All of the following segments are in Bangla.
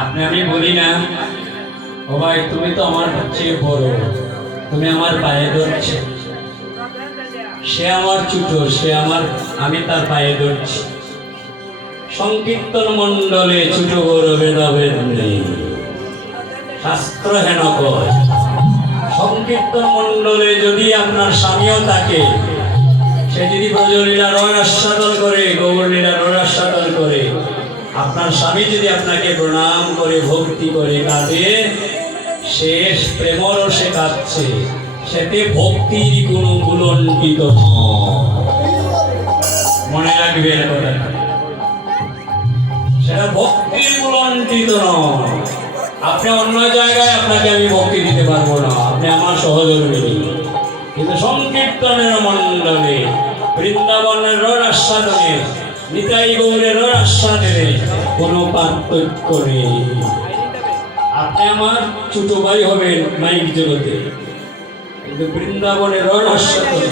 আপনি আমি বলি না ও ভাই তুমি তো আমার চেয়ে বড়, তুমি আমার পায়ে ধরছো, সে আমার ছোট, আমি তার পায়ে ধরছি। সংকীর্তন মণ্ডলে ছোট বড় ভেদাভেদ নেই, শাস্ত্র হেন কয়। সংকীর্তন মণ্ডলে যদি আপনার স্বামীও থাকে, সে যদি ব্রজলীলা রস আস্বাদন করে, গৌরলীলা রস আস্বাদন করে, আপনার স্বামী যদি আপনাকে প্রণাম করে ভক্তি করে কাঁদে, সে প্রেমরসে কাঁদছে, সেতে ভক্তির কোনো কুলঙ্কিত মনে রাখবে, সেটা ভক্তির কুলঙ্কিত নয়। আপনি অন্য জায়গায় আপনাকে আমি ভক্তি দিতে পারবো না, আপনি আমার সহযোগী, কিন্তু সংকীর্তনের মণ্ডলে বৃন্দাবনের রস আস্বাদনে, নিতাই গৌরের রস আস্বাদনে কোনো পার্থক্য নেই। আপনি আমার ছোট ভাই হবেন মাইক জগতে, কিন্তু বৃন্দাবনের রস আস্বাদনে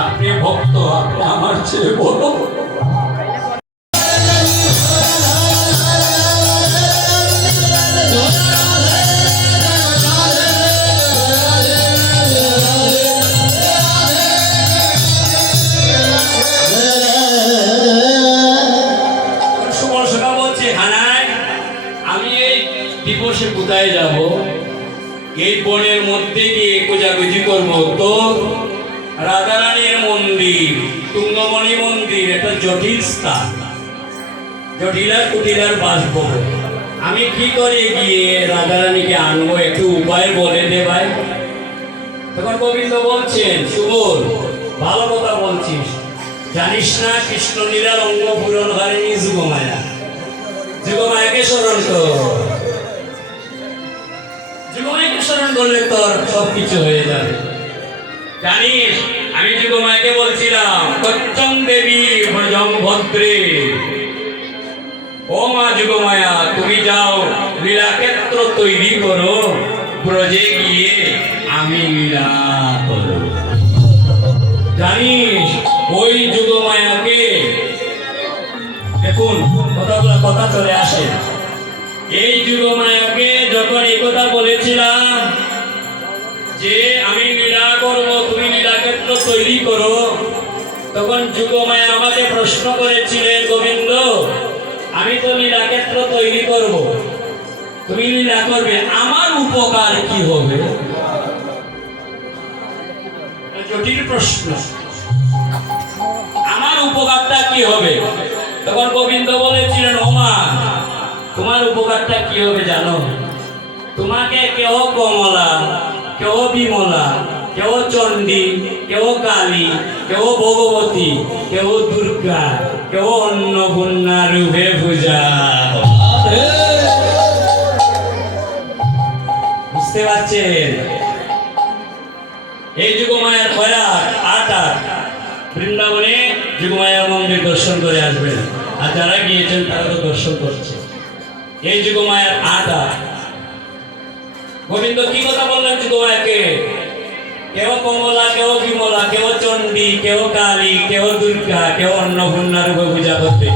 আপনি ভক্ত, আপনি আমার চেয়ে বড়। দিবসে কোথায় যাব? এই বনের মধ্যে গিয়ে খোঁজাখুঁজি করবো তো রাধারানীর মন্দির, তুঙ্গমণি মন্দির, একটা জটিল স্থান, জটিলার কুটিলার বাসবো। আমি কি করে গিয়ে রাধারানীকে আনবো, একটু উপায় বলে দে ভাই। তখন গোবিন্দ বলছেন, সুবোধ ভালো কথা বলছিস, জানিস না কৃষ্ণ লীলার অঙ্গ পূরণ হারিনি যুগমায়া, যুগমায়াকে স্মরণ কর, যুগমায়াকে স্মরণ করলে তোর সবকিছু হয়ে যাবে। জানিস আমি যুগমায়াকে বলছিলাম, কচ্চম দেবী ভজম ভদ্রে, ও মা যুগমায়া তুমি যাও লীলাক্ষেত্র তৈরি করো, ব্রজে গিয়ে আমি লীলা করো। জানিস ওই যুগমায়াকে, দেখুন কথা চলে আসে, এই যুগমায়াকে যখন এই কথা বলেছিলাম যে আমি লীলা করব, তুমি লীলাক্ষেত্র তৈরি করো, তখন যুগমায়া আমাকে প্রশ্ন করেছিলেন, গোবিন্দ আমি তো লীলাক্ষেত্র তৈরি করব, তুমি লীলা করবে, আমার উপকার কি হবে? জটিল প্রশ্ন। আমার কি হবে? তখন গোবিন্দ বলেছিলেন, ওমা তোমার উপকারটা কি হবে জানো? তোমাকে কেউ কমলা, কেউ বিমলা, কেউ চণ্ডী, কেউ কালী, কেউ ভগবতী, কেউ দুর্গা, কেউ অন্নপূর্ণা রূপে পূজা। বুঝতে পারছেন? এই যুগমায়ার খয়ার আটা বৃন্দাবনে যুগমায়ার মন্দির দর্শন করে আসবেন, আর যারা গিয়েছেন তারা তো দর্শন করছে। এই যুগমায়ার আটা গোবিন্দ কি কথা বললেন যুগমায়াকে? কেউ কমলা, কেউ বিমলা, কেউ চণ্ডী, কেউ কালী, কেউ দুর্গা, কেউ অন্নপূর্ণা রূপে পূজা করতে।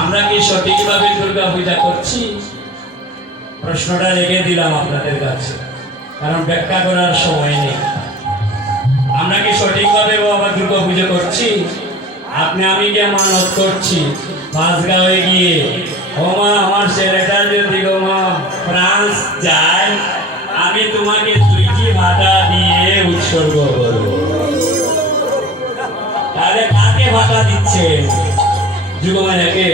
আমরা কি সঠিকভাবে দুর্গা পূজা করছি? প্রশ্নটা রেখে দিলাম আপনাদের কাছে, কারণ ব্যাখ্যা করার সময় নেই। আমরা কি সঠিকভাবে বাবা দুর্গা পুজো করছি? আপনি আমি যে মানত করছি মাঝগাঁওয়ে গিয়ে, ও মা আমার ছেলেটা যদি গো মা ফ্রান্স যায়, আমি তোমাকে 2টি ভাটা দিয়ে উৎসর্গ করব। তাহলে কাকে ভাটা দিচ্ছে? যুগমায়াকে।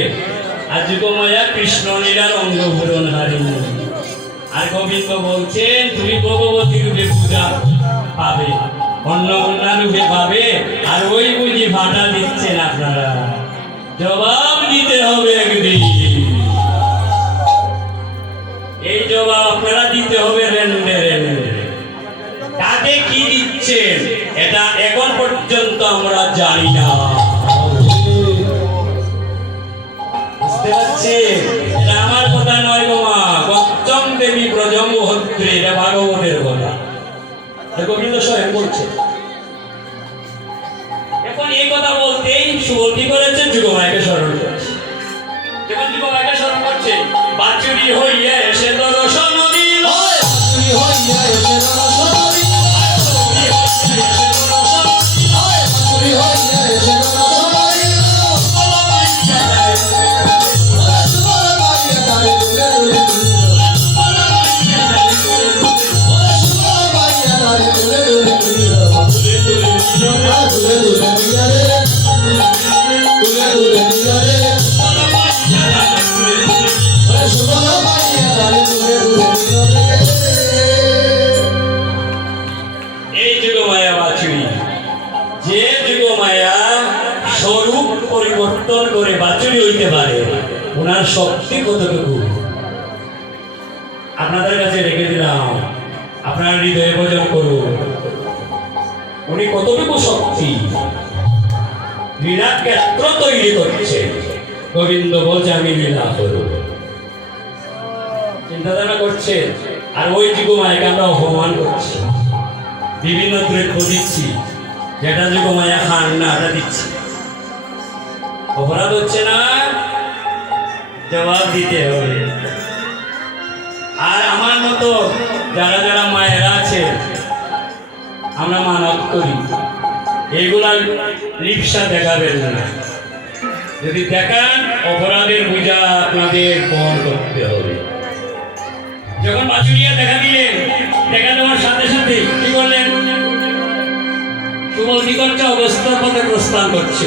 আর যুগমায়া কৃষ্ণ লীলার অঙ্গভূরণ হারিণী। আর গোবিন্দ বলছেন তুমি ভগবতী রূপে পূজা পাবে, অন্নপূর্ণা রূপে পাবে, আর ওই বুঝি ভাটা দিচ্ছেন আপনারা। জবাব দিতে হবে একদিন। এই জবাব আপনারা দিতে হবে রেন্ডে রেন্ডে। কাকে কি দিচ্ছেন এটা এখন পর্যন্ত আমরা জানি না। বুঝতে পারছেন? এটা আমার কথা নয় গো মা, গচ্ছম দেবী ব্রজম ভদ্রে, এটা ভাগবতের কথা, গোবিন্দ স্বয়ং বলছে। এখন এই কথা বলতেই সুবল কি করেছে? যুগমায়াকে স্মরণ করছে। যখন যুগমায়াকে স্মরণ করছে, বাছুরি হইয়া এসে দর্শন দিল, বাছুরি হইয়া এসে দর্শন দিল, বাছুরি হইয়া এসে দর্শন দিল, এই যুগমায়া বাছুরি। যে যুগমায়া স্বরূপ পরিবর্তন করে বাছুরি হইতে পারে, ওনার শক্তি কতটুকু আপনাদের কাছে রেখে দিলাম, আপনার হৃদয়ে ভোজন করুন। উনি কতটুকু শক্তি লীলা ক্ষেত্র তৈরি করছে। গোবিন্দ বলছে আমি লীলা করব, চিন্তাধারা করছে। আর ওই যুগমায়াকে আমরা অপমান করছি, বিভিন্ন দ্রব্য দিচ্ছি, যেটা যুগমায়া খান না এটা দিচ্ছি। অপরাধ হচ্ছে না? জবাব দিতে হবে। আর আমার মতো যারা যারা মায়েরা আছে, আমরা মানত করি, এগুলা লিপসা দেখাবেন না। যদি দেখান অপরাধের বোঝা আপনাদের বহন করতে হবে। যখন বাছুরিয়া দেখা দিলেন, দেখা দেওয়ার সাথে সাথে কি করলেন? সুবল কি করছে? অবস্থার পথে প্রস্থান করছে।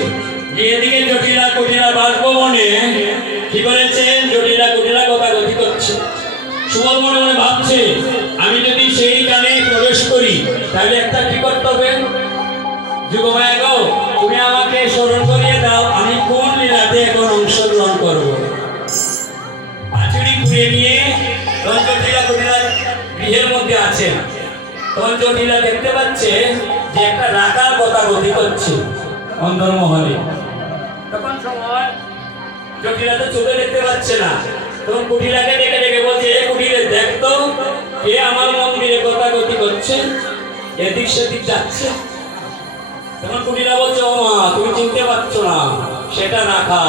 যে এদিকে জটিলা কুটিলা বাসভবনে কি করেছেন? জটিলা কুটিলা কথা গতি করছে। সুবল মনে মনে ভাবছে, আমি যদি সেই গানে প্রবেশ করি তাহলে একটা কি করতে হবে? যুগমায়া গো, তুমি আমাকে স্মরণ করিয়ে দাও, আমি কোন লীলাতে এখন অংশগ্রহণ করব। বাছুরি ঘুরে নিয়ে তখন জটিলা কুটিলা গৃহের মধ্যে আছেন। তখন জটিলা দেখতে পাচ্ছে যে একটা রাখার কথা গতি করছে অন্দরমহলে। তখন সময় জটিলা তো চোখে দেখতে পাচ্ছে না, তখন কুটিলাকে ডেকে ডেকে বলছে, এ কুটিলে দেখতো কে আমার মন্দিরে কথা গতি করছে, এদিক সেদিক যাচ্ছে। তখন কুটিলা বলছে, ও মা তুমি চিনতে পারছো না, সেটা রাখা,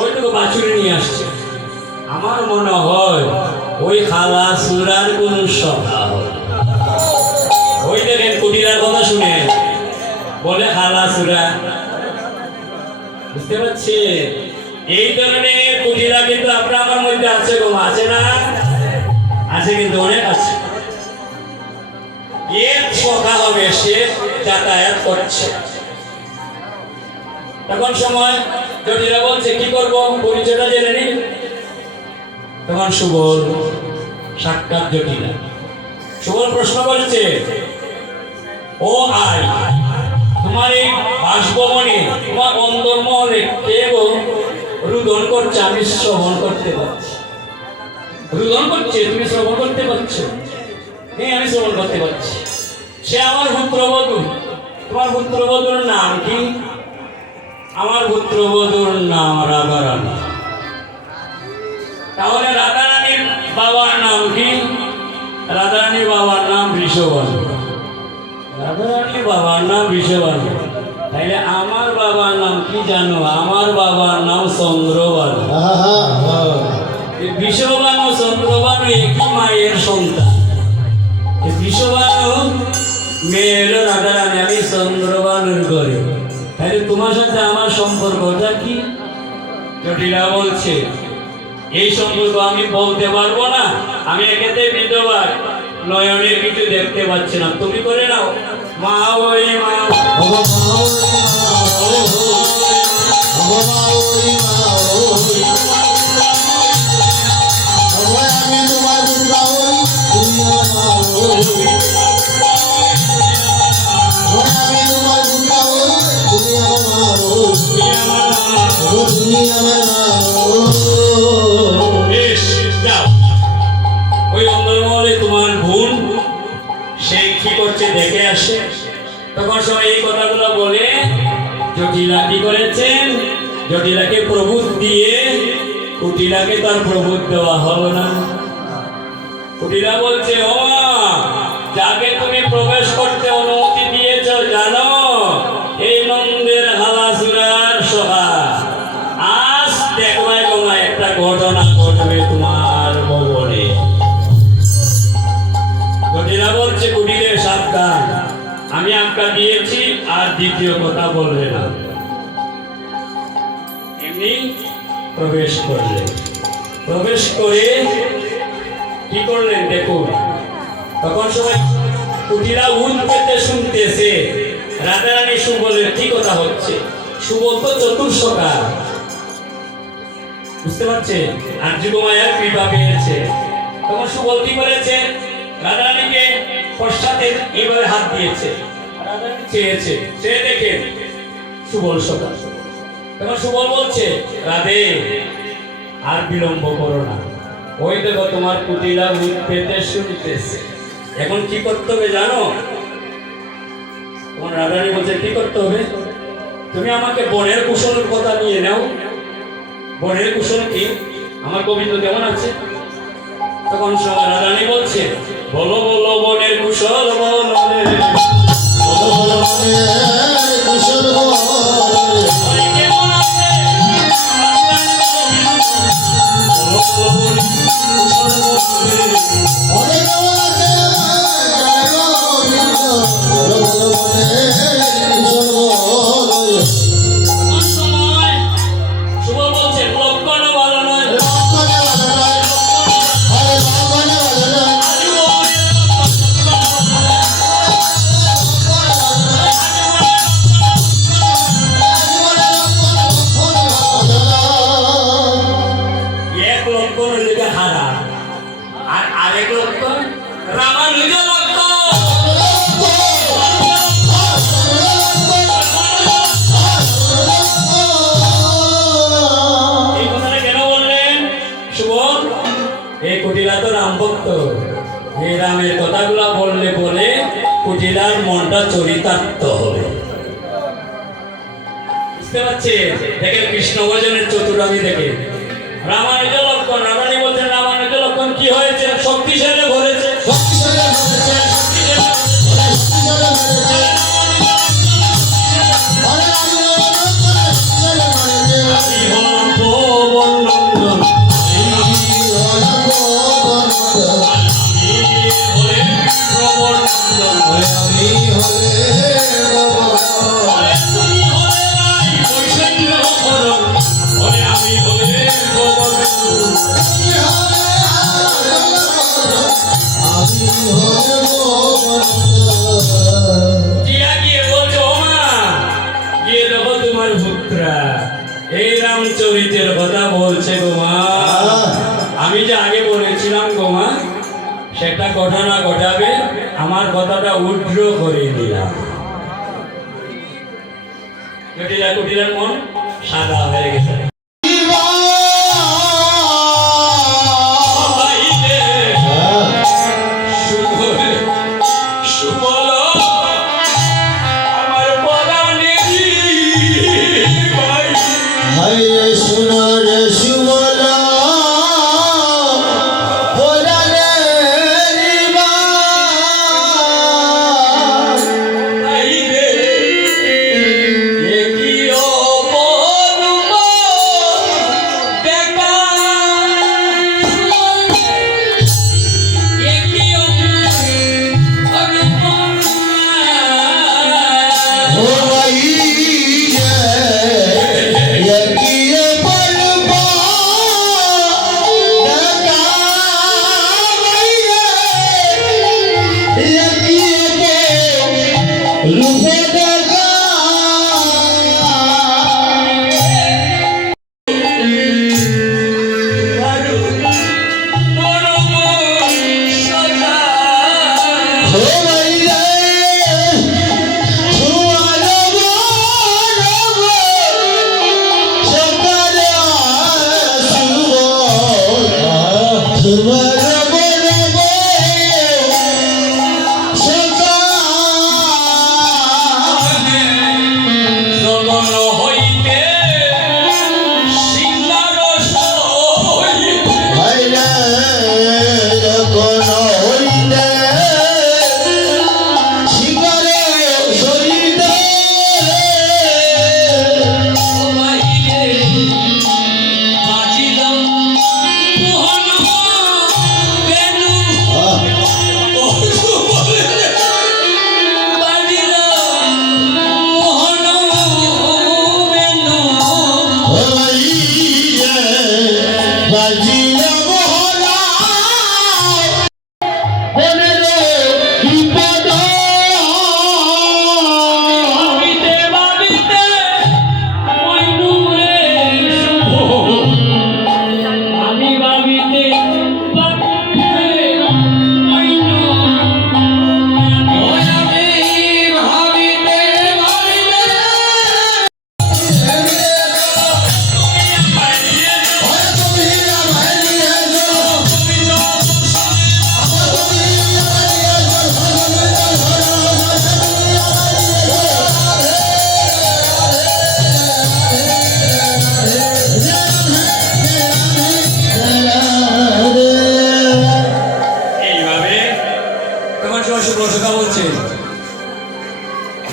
ওইটুকু বাছুরি নিয়ে আসছে। আমার মনে হয় ওই খালা সুরার কোন স্বভাব। ওই দেখেন কুটিলার কথা শুনে বলে খালা সুরা। বুঝতে পারছি? এই ধরনের কুটিলা কিন্তু আপনার আমার মধ্যে আছে গো, আছে না? আছে, কিন্তু অনেক আছে। এর সখা হবে, সে যাতায়াত করছে। তখন সময় জটিলা বলছে কি করব, পরিচয়টা জেনে নিন। তখন সুবল সাক্ষাৎ জটিলা। সুবল প্রশ্ন করছে, ও আই, তোমার এই বাসভবনে, তোমার অন্তর্মহলে কে গো রুদন করছে? আমি শ্রবণ করতে পারছি। রুদন করছে, তুমি শ্রবণ করতে পারছো? হ্যাঁ, আমি শ্রবণ করতে পারছি। সে আমার পুত্রবধূ। তোমার পুত্রবধূর নাম কি? আমার পুত্রবধূর নাম রাধারানী। তাহলে রাধারানীর বাবার নাম কি? রাধারানীর বাবার নাম বৃষবাণী। রাধারানীর বাবার নাম বৃষবাণী। তাইলে আমার বাবার নাম কি জানো? আমার বাবার নাম চন্দ্রবাণী। বৃষবাণু চন্দ্রবাণু একই মায়ের সন্তান। বৃষবাণু মেয়ে এলো রাধারানী, আমি চন্দ্রবাণুর ঘরে। তাহলে তোমার সাথে আমার সম্পর্কটা কি? জটিলা বলছে, এই সম্পর্ক আমি বলতে পারবো না। আমি একেতে বিধবা, নয়নের কিছু দেখতে পাচ্ছি না। তুমি করে নাও। মা ওই মা, ওই অন্দরমহলে তোমার বোন সে কি করছে দেখে আসে। তখন সবাই এই কথাগুলো বলে জটিলা কি করেছেন? জটিলাকে প্রভুত দিয়ে কুটিলাকে তার প্রভুত দেওয়া হলো না। কুটিলা বলছে, ও মা, যাকে তুমি প্রবেশ করতে অনুমতি দিয়েছ জানো? এই নন্দের হালাসুরার সভা। আজ দেখবাই তোমার একটা ঘটনা ঘটবে তোমার ভবনে। জটিলা বলছে, কুটিলের সাবধান, আমি আজ্ঞা দিয়েছি, আর দ্বিতীয় কথা বলবে না। এমনি প্রবেশ করলেন। প্রবেশ করে কি করলেন দেখুন। তখন সবাই কুটিলা উল পেতে শুনতেছে রাধারানী সুবলের কি কথা হচ্ছে। সুবল তো চতুর্শকার, বুঝতে পারছে, আর যুগমায়ার কৃপা পেয়েছে। তখন সুবল কি করেছে? রাধারানীকে পশ্চাতে এইভাবে হাত দিয়েছে। রাধারানী চেয়েছে, চেয়ে দেখে সুবল সকাল। তখন সুবল বলছে, রাধে, আর বিলম্ব করো না। ওই দেখো তোমার কুটিলা মুখ পেতে শুনতেছে। এখন কি করতে হবে জানো? তোমার রাধারানী বলছে, কি করতে হবে? তুমি আমাকে বনের কুশলের কথা নিয়ে নাও। বনের কুশল কি? আমার গোবিন্দ কেমন আছে? তখন সবাই রাধারানী বলছে, বলো বলো বনের কুশল বলো রে, বলো বলো বনের কুশল বলো রে, কেমন আছে? বলো বলো বনের কুশল বলো রে, অনেক কেমন আছে? বলো বলো বনের কুশল বলো রে। সময় শুভ বলছে, লক্ষণ ভালো নয়, রামের কথাগুলা বললে বলে কুটিলার মনটা চরিতার্থ হবে। বুঝতে পারছেন? দেখেন কৃষ্ণ ভজনের চতুরাঙ্গী দেখে রামানুজ লক্ষণ। রামানি বলছেন, রামানুজ লক্ষণ কি হয়েছে? শক্তিশালী ভরেছে, শক্তিশালী ভরেছে, আমি তোমার পুত্রা এই রামচরিতের কথা বলছে গোমা। আমি যে আগে বলেছিলাম গোমা, সেটা ঘটনা ঘটাবে, আমার কথাটা উড্র করে দিলাম। কুটিলা কুটিলার মন সাদা হয়ে গেছে।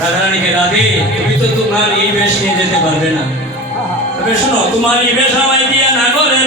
রাধারানীকে রাধে, তুমি তো তোমার এই বেশ নিয়ে যেতে পারবে না। তবে শোনো, তোমার এই বেশ আমায় দিয়া না করে